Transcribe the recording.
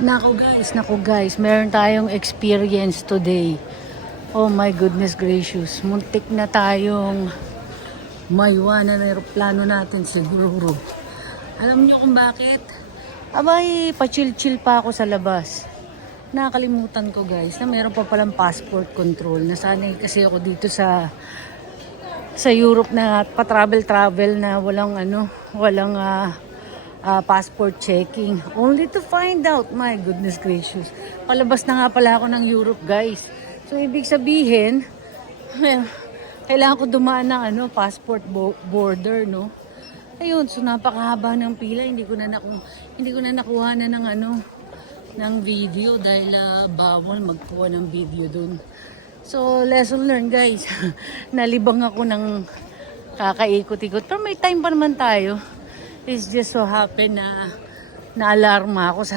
Naku guys, meron tayong experience today. Oh my goodness gracious. Muntik na tayong maiwanan ng aeroplano natin siguro. Alam niyo kung bakit? Abay, pa-chill-chill pa ako sa labas. Nakakalimutan ko guys na meron pa palang passport control. Nasanay kasi ako dito sa Europe na pa-travel na walang passport checking. Only to find out, my goodness gracious. Palabas na nga pala ako ng Europe guys. So ibig sabihin, kailangan ko dumaan ng passport border, no? Ayun, so napakahaba ng pila. Hindi ko na nakuha na ng video dahil bawal magkuha ng video dun. So lesson learned guys. Nalibang ako ng kakaikot-ikot. Pero may time pa naman tayo. It's just so happen na naalarma ako sa